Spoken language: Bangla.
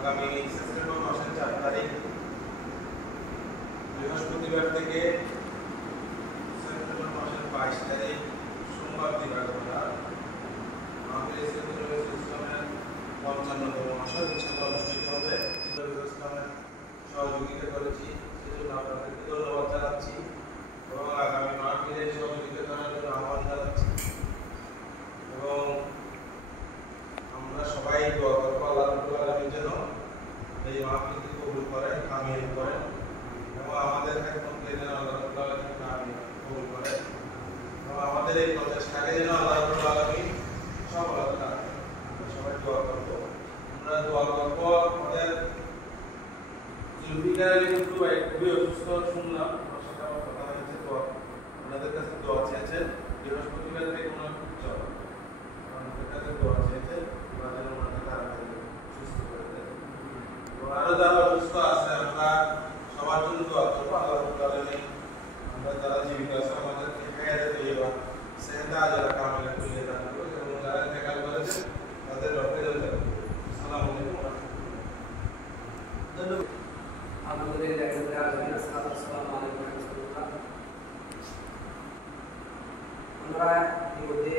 আগামী সেপ্টেম্বর মাসের 4 তারিখ বৃহস্পতিবার থেকে সেপ্টেম্বর মাসের 22 তারিখ সোমবার দিবাগত মাহফিল ইসলামের 55তম মাসের ইনশাআল্লাহ অনুষ্ঠিত হবে। ইসলামের সহযোগিতা করেছি, সেজন্য আপনাদেরকে ধন্যবাদ জানাচ্ছি এবং আগামী মাহফিলে সহযোগিতা করার জন্য আহ্বান জানাচ্ছি এবং আমরা সবাই দোয়া করব আল্লাহ রাব্বুল আলামিন যেন এই মাহফিলকে কবুল করেন, আমিন করেন এবং আমাদের খেদমতকে যেন আল্লাহ রাব্বুল আলামিন আমিন কবুল করেন এবং আমাদের এই প্রচেষ্টাকে যেন আল্লাহ রাব্বুল আলামিন সফলতা দেন। সবাই দোয়া করব। আমরা দোয়া করব আমাদের জুলফিকার আলী মুন্টু ভাই খুবই অসুস্থ শুনলাম, ওনার সাথে আমার কথা হয়েছে, তো ওনাদের কাছে দোয়া চেয়েছেন বৃহস্পতিবার থেকে ওনার জ্বর, ওনাদের কাছে দোয়া চেয়েছেন ওরা যেন ওনাকে তাড়াতাড়ি সুস্থ করে দেন। তো আরো যারা অসুস্থ আছে আমরা সবার জন্য দোয়া করবো। আল্লাহ রাব্বুল আলামিন আমরা যারা জীবিত আছে আমাদেরকে হায়াতে তৈয়বা সেহত আজরা কামিলা কুল্লি দান করুন এবং যারা ইন্তেকাল করেছেন তাদের রব্বে দান করুন। আসসালামু আলাইকুম ওয়া রাহমাতুল্লাহ। ধন্যবাদ। আমরা ইতিমধ্যে